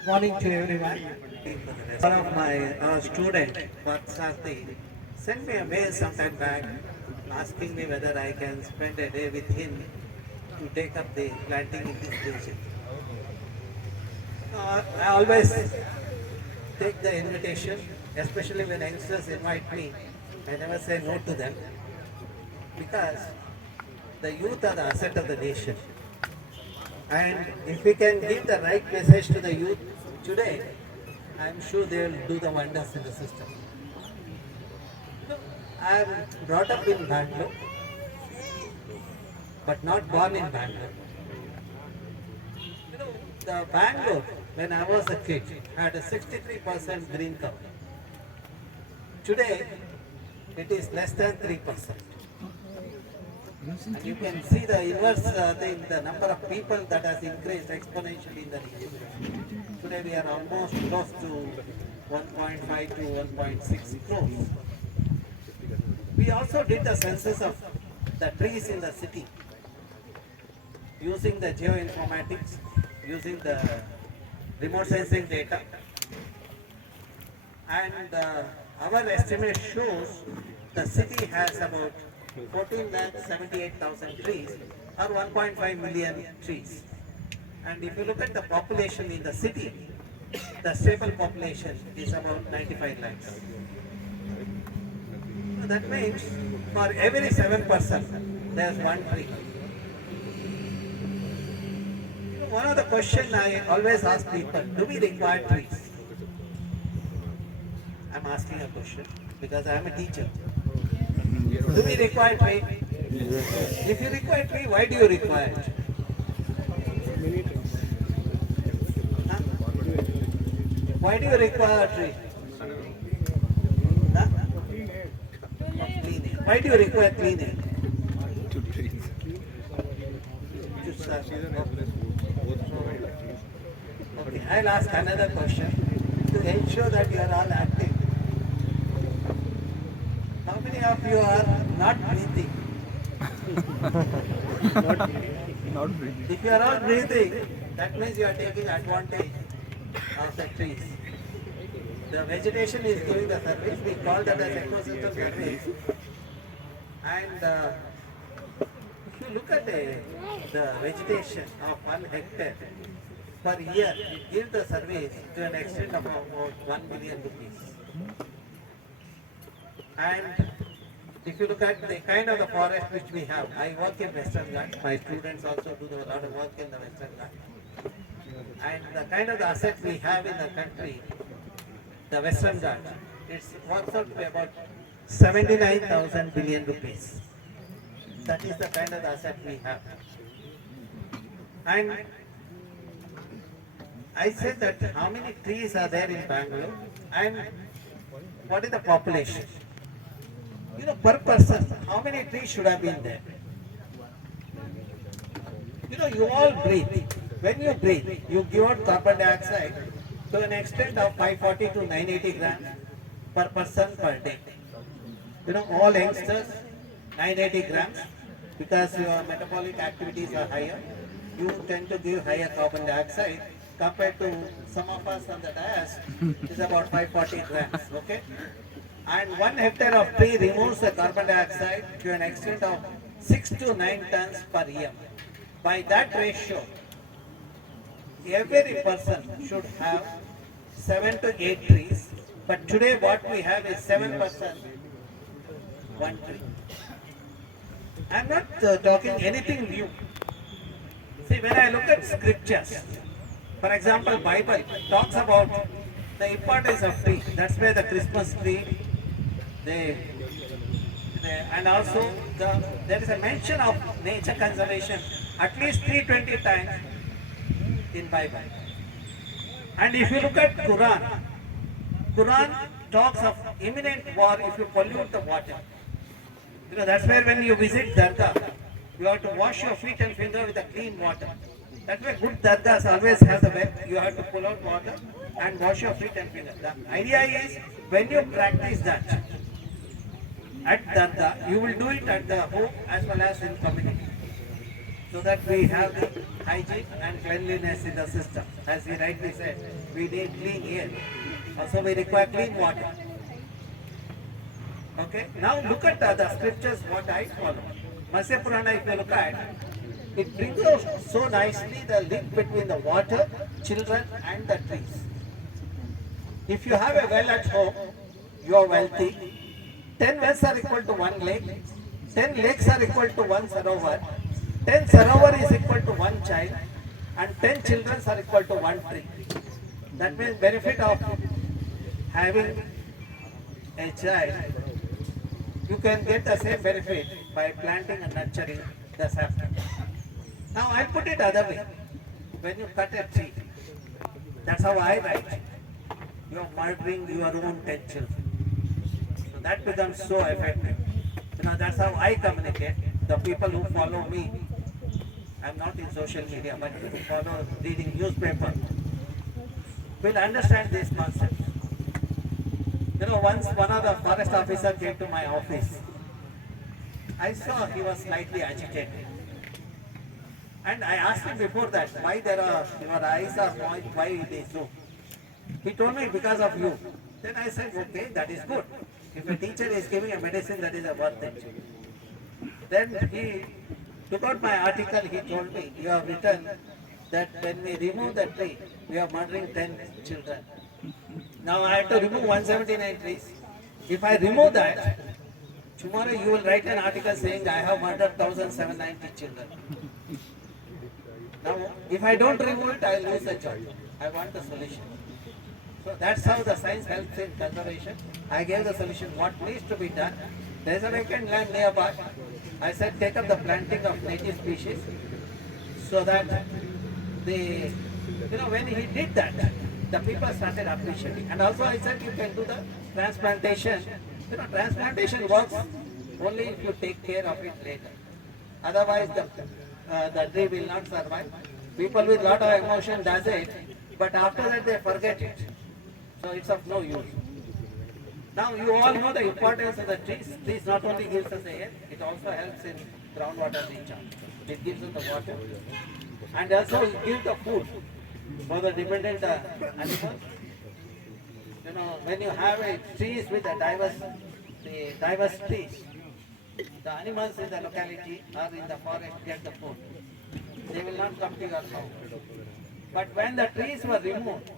Good morning to everyone. One of my student, Parthasarthi, sent me a mail sometime back asking me whether I can spend a day with him to take up the planting in this region. I always take the invitation, especially when youngsters invite me. I never say no to them because the youth are the asset of the nation. And if we can give the right message to the youth today, I'm sure they will do the wonders in the system. I'm brought up in Bangalore, but not born in Bangalore. The Bangalore, when I was a kid, had a 63% green cover. Today, it is less than 3%. And you can see the inverse thing, the number of people that has increased exponentially in the region. Today we are almost close to 1.5 to 1.6 crores. We also did the census of the trees in the city using the geoinformatics, using the remote sensing data. And our estimate shows the city has about 14,78,000 trees or 1.5 million trees. And if you look at the population in the city, the stable population is about 95 lakhs. So that means for every 7% there's one tree. One of the questions I always ask people, do we require trees? I'm asking a question because I'm a teacher. Do we require tree? If you require tree, why do you require it? Huh? Why do you require a tree? Huh? Clean air. Why do you require clean air? To serve. Okay, I'll ask another question to ensure that you are all active. How many of you are not breathing? Not breathing. If you are all breathing, that means you are taking advantage of the trees. The vegetation is giving the service. We call that as ecosystem service. And if you look at the vegetation of 1 hectare per year, it gives the service to an extent of about 1 million rupees. And if you look at the kind of the forest which we have, I work in Western Ghats. My students also do a lot of work in the Western Ghats. And the kind of the asset we have in the country, the Western Ghats, it works out to be about 79,000 billion rupees. That is the kind of the asset we have. And I said that how many trees are there in Bangalore and what is the population? You know, per person, how many trees should have been there? You know, you all breathe. When you breathe, you give out carbon dioxide to an extent of 540 to 980 grams per person per day. You know, all youngsters, 980 grams, because your metabolic activities are higher, you tend to give higher carbon dioxide compared to some of us on the dais is about 540 grams, okay? And 1 hectare of tree removes the carbon dioxide to an extent of 6 to 9 tons per year. By that ratio, every person should have 7 to 8 trees, but today what we have is 7%, 1 tree. I'm not talking anything new. See, when I look at scriptures, for example, Bible talks about the importance of tree. That's where the Christmas tree, and also there is a mention of nature conservation at least 320 times in Bible. And if you look at Quran talks of imminent war if you pollute the water. You know, that's where when you visit Dargah, you have to wash your feet and finger with a clean water. That's why good dargahs always have the wet. You have to pull out water and wash your feet and finger. The idea is when you practice that at dargah, you will do it at the home as well as in community. so that we have the hygiene and cleanliness in the system. As we rightly said, we need clean air. Also, we require clean water. Okay, now look at the scriptures what I follow. Matsya Purana, if you look at, it brings out so nicely the link between the water, children, and the trees. If you have a well at home, you are wealthy. 10 wells are equal to 1 lake. 10 lakes are equal to 1 sarovar. 10 sarovar is equal to 1 child. And 10 children are equal to 1 tree. That means benefit of having a child, you can get the same benefit by planting and nurturing the sapling. Now I'll put it other way. When you cut a tree, that's how I write. You are murdering your own 10 children. So that becomes so effective. That's how I communicate. The people who follow me, I'm not in social media, but who follow reading newspaper, will understand this concept. Once one of the forest officer came to my office. I saw he was slightly agitated. And I asked him before that, why your eyes are moist, why they so? He told me, because of you. Then I said, okay, that is good. If a teacher is giving a medicine, that is a worth it. Then he took out my article, he told me, you have written that when we remove the tree, we are murdering 10 children. Now I have to remove 179 trees. If I remove that, tomorrow you will write an article saying I have murdered 1790 children. Now, if I don't remove it, I will lose the job. I want the solution. So that's how the science helps in conservation. I gave the solution, what needs to be done. There is a vacant land nearby. I said take up the planting of native species so that when he did that, the people started appreciating. And also I said you can do the transplantation. Transplantation works only if you take care of it later. Otherwise the tree will not survive. People with lot of emotion does it, but after that they forget it. So it's of no use. Now you all know the importance of the trees. Trees not only gives us the air, it also helps in groundwater recharge. It gives us the water. And also it gives the food for the dependent animals. When you have a trees with a diverse trees, the animals in the locality or in the forest get the food. They will not come to your house. But when the trees were removed,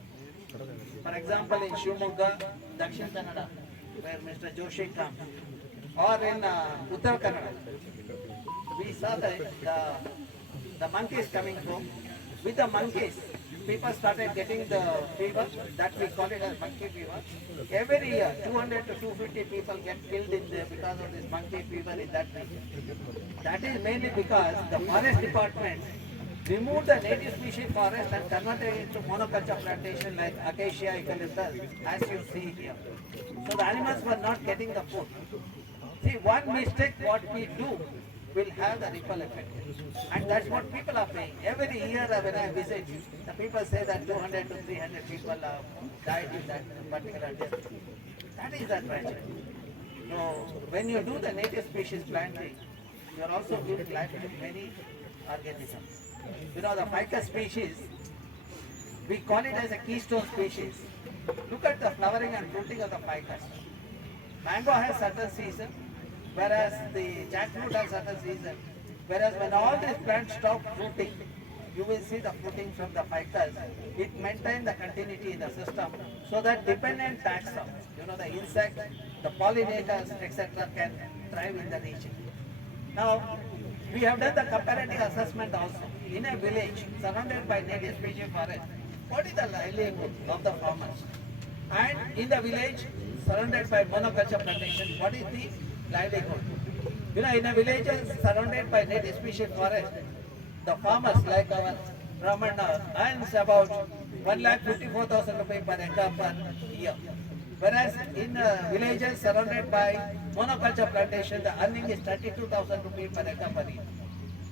for example in Shivamogga, Dakshin Kannada, where Mr. Joshi comes, or in Uttar Kannada, we saw the monkeys coming home. With the monkeys, people started getting the fever, that we call it as monkey fever. Every year, 200 to 250 people get killed in there because of this monkey fever in that region. That is mainly because the forest department removed the native species forest and converted it into monoculture plantation like acacia, eucalyptus, as you see here. So the animals were not getting the food. See, one mistake what we do will have the ripple effect. And that's what people are paying. Every year when I visit, the people say that 200 to 300 people died in that particular district. That is the tragedy. So when you do the native species planting, you are also giving life to many organisms. The ficus species, we call it as a keystone species. Look at the flowering and fruiting of the ficus. Mango has certain season, whereas the jackfruit has certain season. Whereas when all these plants stop fruiting, you will see the fruiting from the ficus. It maintains the continuity in the system so that dependent taxa, the insects, the pollinators, etc. can thrive in the region. Now, we have done the comparative assessment also. In a village surrounded by native species forest, what is the livelihood of the farmers? And in the village surrounded by monoculture plantation, what is the livelihood? In a village surrounded by native species forest, the farmers like our Ramana earns about 1,54,000 rupees per hectare per year. Whereas in villages surrounded by monoculture plantation, the earning is 32,000 rupees per hectare per year.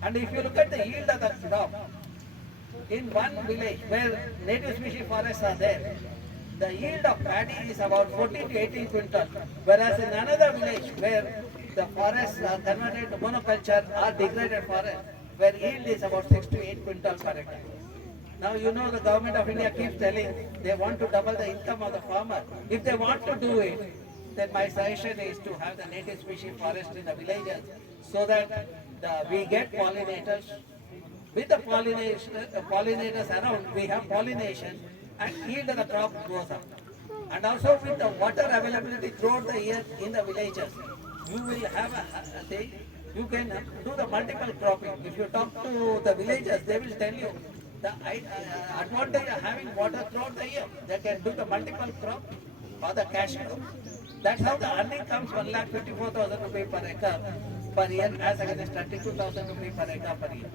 And if you look at the yield of the crop, in one village where native species forests are there, the yield of paddy is about 14 to 18 quintal, whereas in another village where the forests are converted to monoculture or degraded forest, where yield is about 6 to 8 quintals per acre. Now you know the government of India keeps telling they want to double the income of the farmer. If they want to do it, then my suggestion is to have the native species forest in the villages so that we get pollinators. With the pollinators around, we have pollination and yield of the crop goes up. And also with the water availability throughout the year in the villages, you will have a thing, you can do the multiple cropping. If you talk to the villagers, they will tell you the advantage of having water throughout the year. They can do the multiple crop or the cash crop. That's how the earning comes 1,54,000 rupees per acre per year as against 32,000 rupees per acre per year.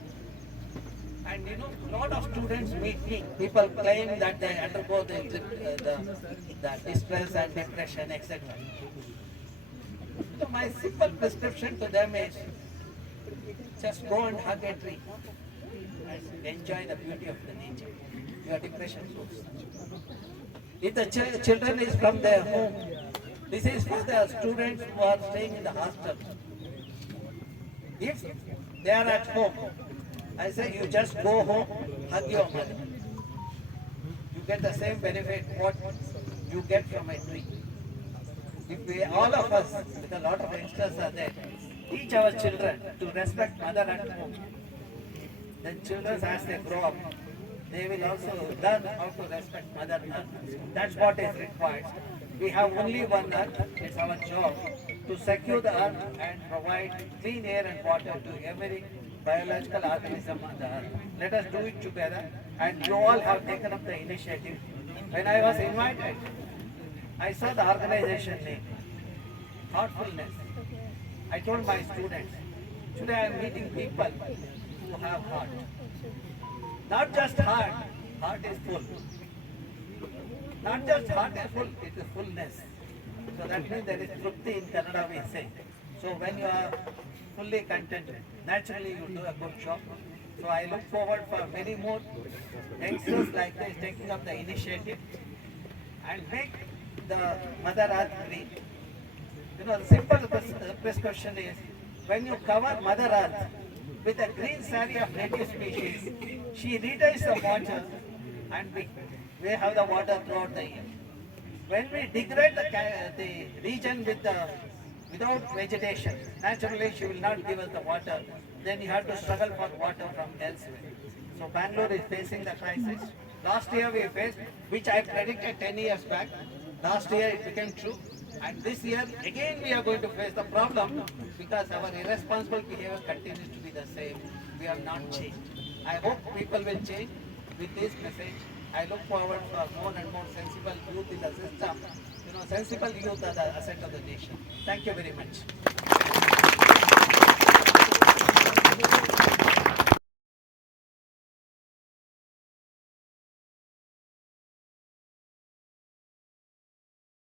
And you know, lot of students meet me. People claim that they undergo the distress and depression, etc. So my simple prescription to them is just go and hug a tree and enjoy the beauty of the nature. Your depression goes. If the children is from their home, this is for the students who are staying in the hostel. If they are at home, I say you just go home, hug your mother. You get the same benefit what you get from a tree. If we, all of us, with a lot of youngsters are there, teach our children to respect mother at home, then children as they grow up, they will also learn how to respect mother earth. That's what is required. We have only one earth. It's our job to secure the earth and provide clean air and water to every biological organism on the earth. Let us do it together, and you all have taken up the initiative. When I was invited, I saw the organization name, Thoughtfulness. I told my students, today I am meeting people who have heart. Not just heart, heart is full. Not just heart is full, it is fullness. So that means there is trupti in Kannada we say. So when you are fully contented, naturally you do a good job. So I look forward for many more youngsters like this taking up the initiative and make the Mother Earth green. You know, the simple prescription is when you cover Mother Earth with a green saree of native species, she retains the water and we have the water throughout the year. When we degrade the region without vegetation, naturally she will not give us the water. Then you have to struggle for water from elsewhere. So Bangalore is facing the crisis. Last year we faced, which I predicted 10 years back. Last year it became true. And this year again we are going to face the problem because our irresponsible behavior continues to be the same. We have not changed. I hope people will change with this message. I look forward for more and more sensible youth in the system. You know, sensible youth are the asset of the nation. Thank you very much.